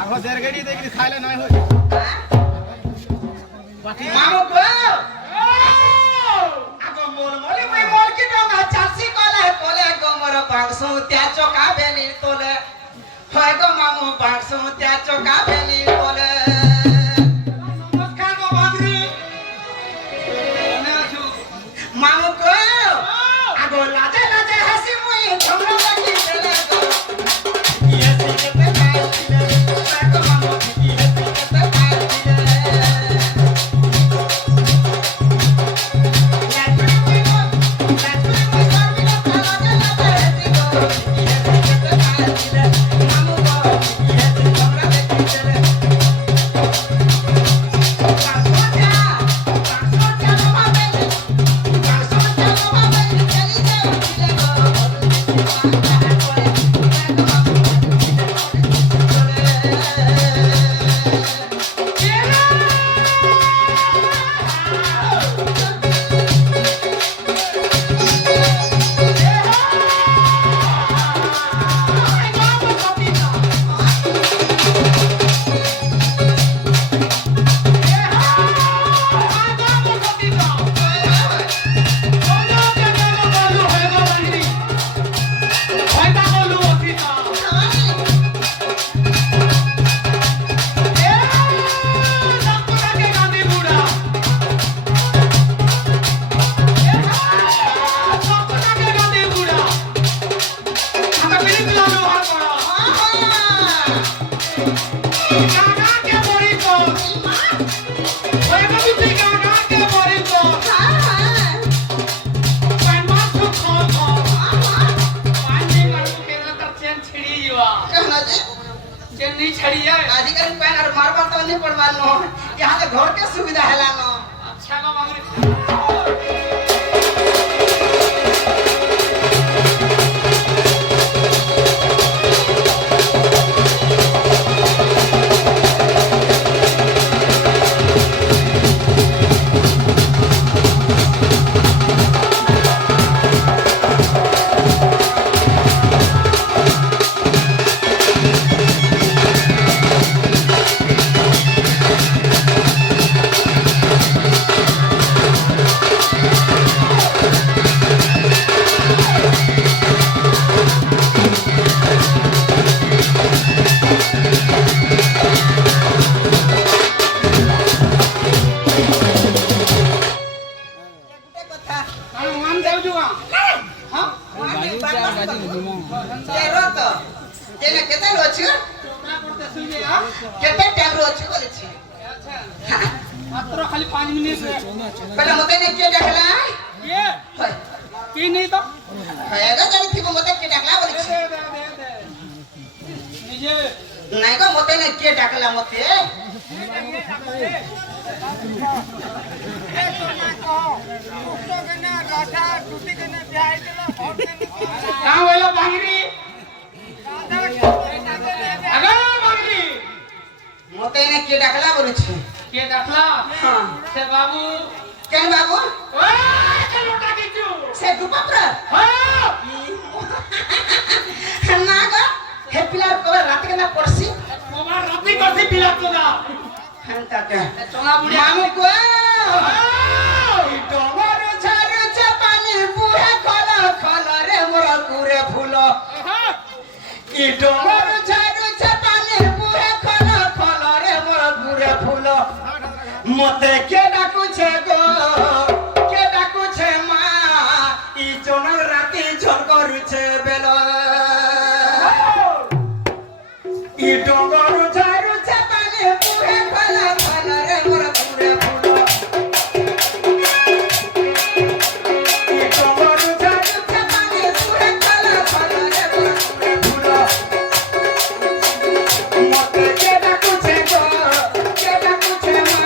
আগো দের গড়ি দেখি খাইলে নাই হই মামু গো আগো মোর মলি মই মোর কি ডঙ্গা চাষি কলে কলে গো মোর বাংসু ত্যা চকা বেলি তোলে হয় গো মামু বাংসু ত্যা চকা বেলি তোলে নমস্কার গো বাগরি কেমন আছো মামু গো আগো লাজে লাজে হাসি মই ঝমরা লাগি বেলে গো ইয়ে সিকে তে পাইলে গো মামু ইয়ে সিকে তে পাইলে आजकल पैन और मारबल तो नहीं पड़वानो यहाँ के घर के सुविधा है लानो अच्छा का मांगरे खाली 5 मिनट पहले मते ने के देखला ये की नहीं तो हैगा जानी थी मते के देखला बोली निजे नहीं को मते ने के देखला मते कहां वेला भांगरी अगर भांगरी मते ने के देखला बोली के देखला हां से बाबू केन बाबू ओए के लोटा किचू से दुपप्र हां ना गो हे पिला को रात के ना पड़सी मोबाइल रात ही करसी पिला तो ना हंता के चोला बुढ़िया मामू को ई डोंगर झारू छ पानी पूरा खला खला रे मोर कुरे फूलो ई डोंगर झारू छ पानी पूरा खला खला रे मोर कुरे फूलो मते के डाकू छे गो के डाकू छे मा ई चोनल राती झल करू छे बेलो ई डोंगर झारू छे पानी पूरे खला खला रे मोर पूरे फूलो ई डोंगर झारू छे पानी पूरे खला खला रे मोर पूरे फूलो मते के डाकू छे गो के डाकू छे मा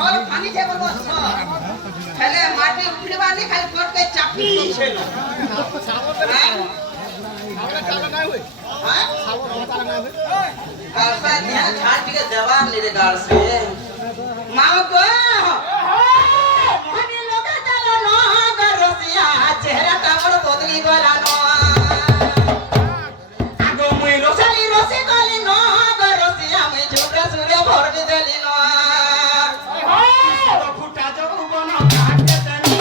হল পানি থেকে বসছ হেলে মাটি উঠলিবানি খালি ফটকে চাপি ছিল আমরা চালা নাই হই হ্যাঁ আমরা চালা নাই হই কালসা দিয়া ঝাড় দিকে দেবার নিরে গাল সে মামা গো মনে লোকে চালো ন গরসিয়া চেহারাটা মোর বদলি গলা ন আগো মুই রসালি রসে গলি ন গরসিয়া মুই ঝুরা সুরে ভরবি দেলি ন ফুটা যৌবন কাটে জানি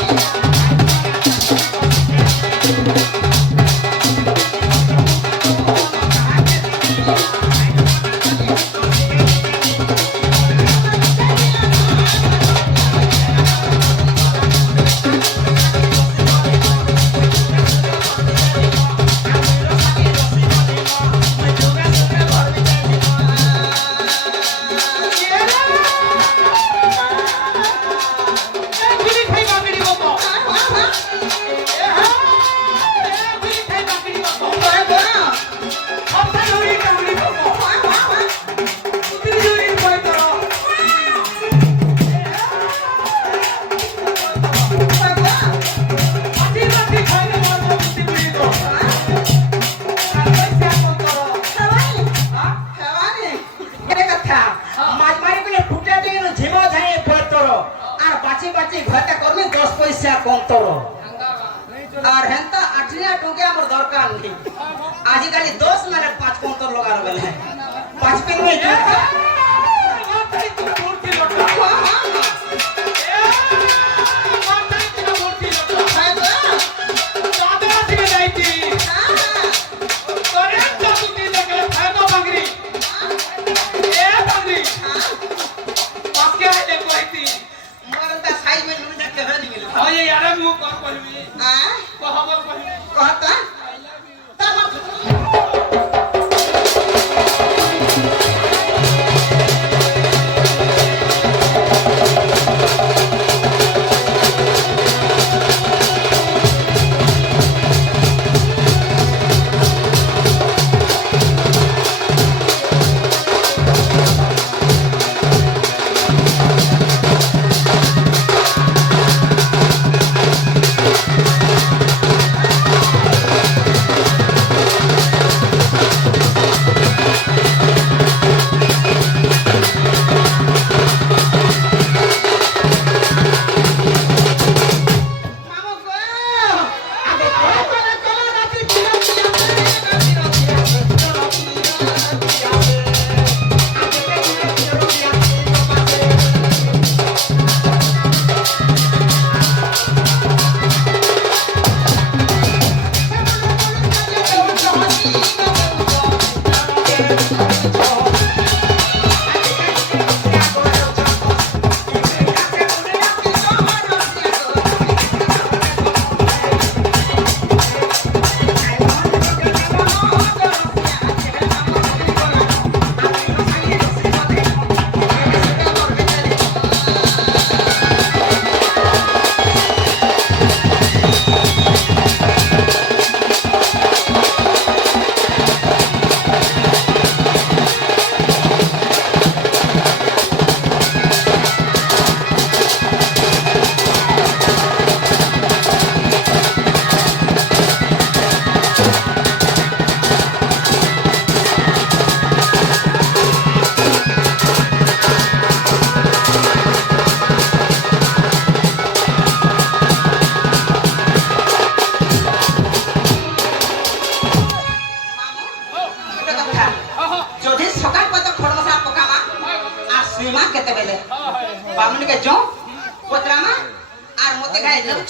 আর হেনতা আঠনিয়া টুকে আমার দরকার নেই আজকালি 10 মানে 5 কন্তর লাগার বেলে 5 পিন में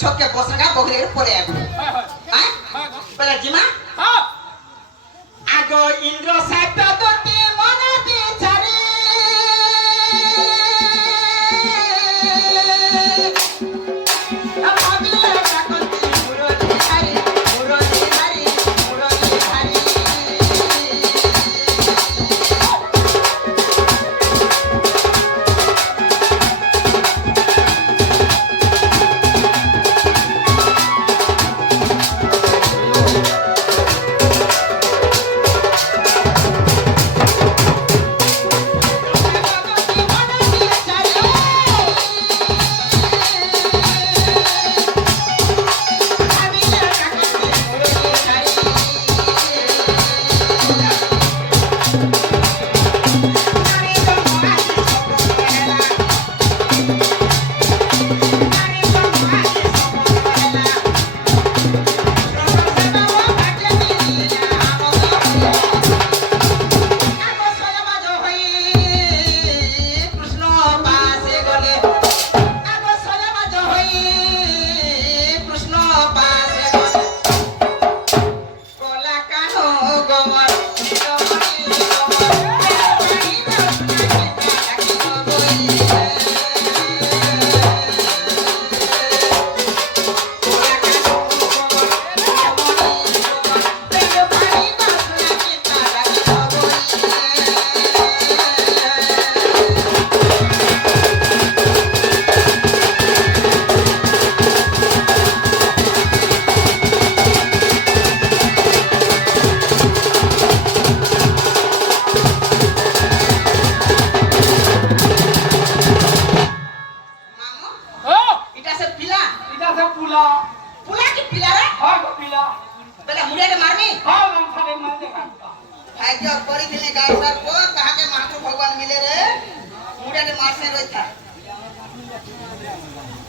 ছকে বসরা বগলে পড়ে যাবে হ্যাঁ বলে জিমা আগো ইন্দ্র সাইতা দতে মনে বিচারে ভাবিলে রাখন্তি মুরলি হারি মুরলি হারি মুরলি হারি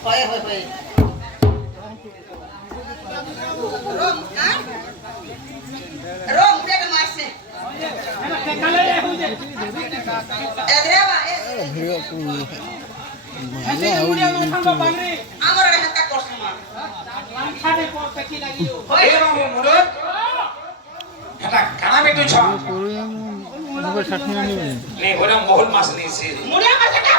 होय होय होय रोम हां रोम मुड़िया के मारसे एद्रेवा আমার হাতে করছমা লাংখানে পর পেকি লাগিও এ বাবু মুরত এটা কানা বেটু ছ মুড়ে চাটনি আনি নে ওরম বহুল মাছ নিছি মুড়িয়া মাছটা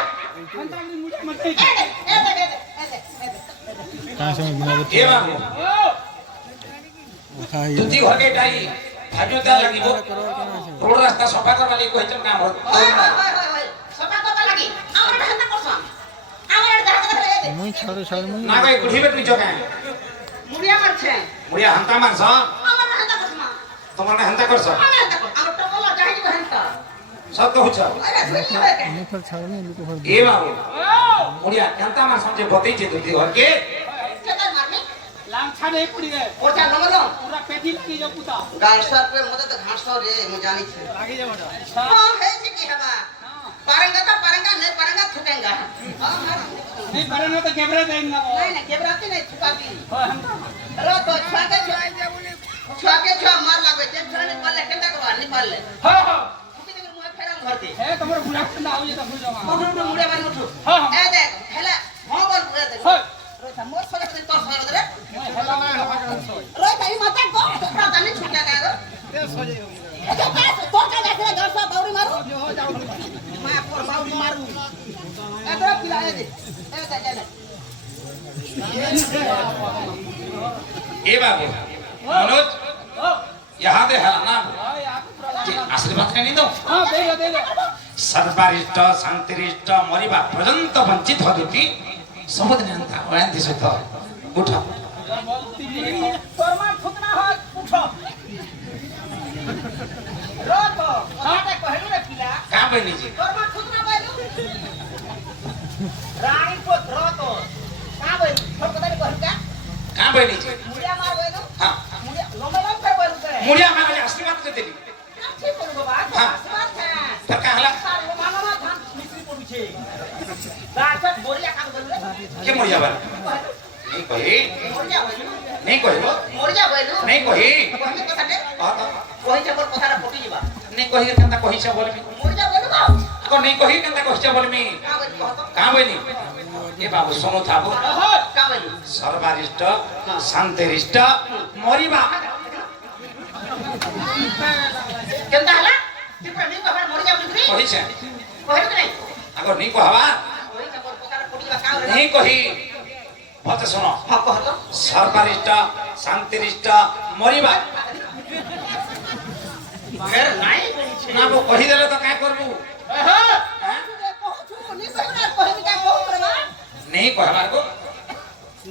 কার সঙ্গে বিনা এ বাবু তুই ঘরকে যাই ভাজুতা লাগিব রোড রাস্তা সফা করবা লাগি কইছম কাম হত হয় হয় হয় হয় সফা করতে লাগি আমার হাতে করছম আমার দেখা দেখা লাগে মুই ছাড়ে মুই না ভাই গুড়ি বেট নিছ কেন মুড়িয়া মারছে মুড়িয়া হান্তা মারছ আমার হাতে করছম তোমার না হান্তা করছ আমার হাতে কর আমার তো বলা যাই কি হান্তা সত্য হচ্ছ আরে ধুই হবে কে মুই ফের ছাড়ে লুকো ফের এ বাবু মুড়িয়া হান্তা মারছ যে বতেইছে তুই ঘরকে কেদার মারনি লাংখানে পড়ি গে ওটা নমলো পুরা পেটি লাগি যাও পুতা গাছার पे মতে তো ঘাস রে মু জানি ছে লাগি যাও ওটা हां है जी की हवा पारंगा का पारंगा नहीं पारंगा छुटेगा हां मार नहीं पर ना तो कैमरा देन ना नहीं नहीं केबराती नहीं छुपाती होय हम रो तो छुआ के छुआ मार लागबे जे छुआ पाले केटा को नहीं पाले हां हां छुटी के मुंह फेरम घर के हे तमर बुढ़ा ठंडा हो जे तो भूल जाओ मुठु मुड़े मार मुठु हां हां ए देख हेला हां बोल पूरा देख होय रो मोर सगे तो सगे रे हेला ना हवा सो रो भाई मत को पता नहीं छुटा का रो ते सो जे अच्छा बस तो का देख रे घर से बाउरी मारू जो हो जाओ मैं पर बाउरी मारू ए तो पिला ए दे ए जा ए बाबू मनोज ओ यहाँ दे हला ना हाय आप যে আশীর্বাদ नहीं दो हां दे दे सर्वरिष्ट शांतिरिष्ट मरिबा पर्यंत वंचित होती सबदिन अंता ओयान दिसो तो उठ तोरमा खुतना हो उठो रो तो हाटे कहलु रे पिला का बनी जी तोरमा खुतना बैलु रानी को रो तो का बैलु छोट कदारी कहलु का बनी जी मुड़िया मार बैलु हां मुड़िया लोमलो फेर बैलु करे मुड़िया मारे आशीर्वाद दे देली ठीक बोलु बाबा हाँ। आसमान था तर का हला सारो मानवा धान मिस्त्री पडु छे गाछत बोरिया काम बैलु रे के मुड़िया बार नहीं कही मोरिया बैलु नहीं कही मोरिया बैलु नहीं कही कहमे कथाटे कहता कहि जबर कथारा पटी जिबा नहीं कही केनता कही छ बोलमी मोरिया बैलु बा को नहीं कही केनता कही छ बोलमी का बैलु कहतो का बनी ए बाबू सुनो थाबो हो का बैलु सर्वरिष्ट शांतिरिष्ट मरिबा केनता हला तिपरा नि कहर मोरिया बैलु कही छ कहलु कि नहीं अगर नहीं कहवा कोई जबर कथारा पटी जिबा का रे नहीं कही भत सुनो हां कहतो सर्वरिष्ट शांतिरिष्ट मरिबा फेर नहीं बोली छे ना वो कही देले तो काय करबू हां हैं? कहू नि कहना कहनी का कहू रे बा नहीं कहबार को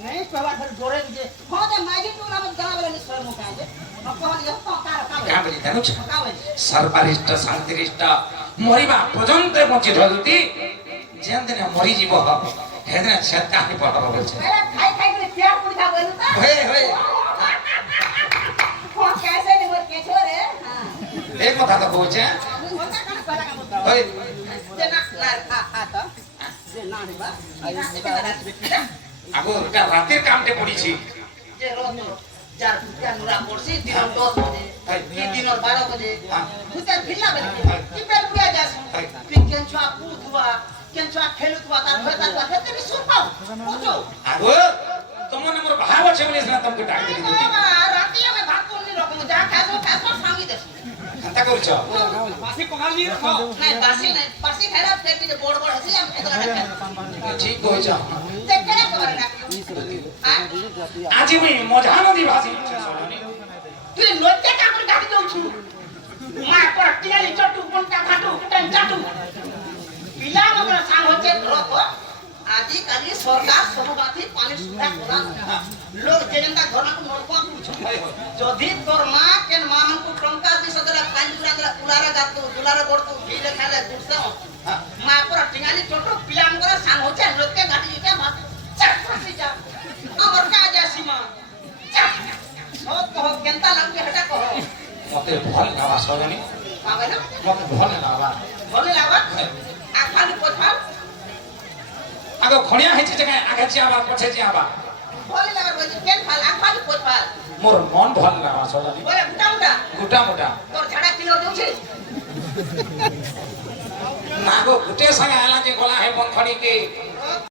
नहीं कहवा फिर जोरे जे हां जे मागी तू ना मत गाना वाला नि सर मु काजे अब कहन ये तो का का बली जानु छ का बली सर्वरिष्ट शांतिरिष्ट मरिबा पर्यंत बंचित होती जेन दिन मरी जीव हेदना छेता ही पड़ब बोलछे अरे खाई खाई के प्यार पुरी खा गइल ता होय होय हां कैसे नि मोर केछो रे हां एक কথা তো কইছে होता का कहला का बोल होय जे ना आ तो जे ना रे बा आई के रात में আগো এটা রাতের কামতে পড়িছি जे रोज चार क्या मुरा पड़सी दिन 10 बजे की दिन 12 बजे भूते फिरला बजे की पेल पुया जास फिर केन छुआ पूत हुआ केन छुआ खेलुत हुआ तार भता हुआ खेते भी सुन पाओ पूछो আগো তোমার নম্বর ভাব আছে বলে না তোমাকে ডাক দিলি দুটি राती में भात को नहीं रखो जा खासो सांगी देस এন্তা করছ बासी पकाल ली रखो नहीं बासी खैरा पेट में बोड़ बोड़ हसी हम एतला ঠিক কইছ ते करे खबर ना আজি মুই মজা নদী ভাসি শুনি तू नोते का कर गाड़ी दउ छु मा पर टियाली चटू कोनटा घाटू टाइम चाटू पिला मगर सांग होचे रखो आदि काली सरकार सबबाथी पानी सुविधा करा लोग जेनका घरना को नलको पूछो जदी तोर मां केन मां को टंका दिस दला काली उलारा गातो दुलारा बडतो ढीले खाले गुडसा मा पर टियाली चटू पिला मगर सांग होचे नोते घाटी के भात चट फसी जा अमर का जासी मां सो कहो केनता लागबे हटा कहो মতে ভাল লাগা সরনি पागल মতে ভাল লাগা भले लागत आ खाली पोछा আগে খড়িয়া হয়েছে যে আগে যাবা পছে যাবা বলে লাগা বলছি কেন ফাল আং ফাল কোত ফাল মোর মন ভাল লাগা সদানি বলে গুটা গুটা গোটা মোটা তোর ঝাড়া কিলো দেউছে না গো গুটে সাঙ্গে আলা যে গলা হে বন্ধনি কে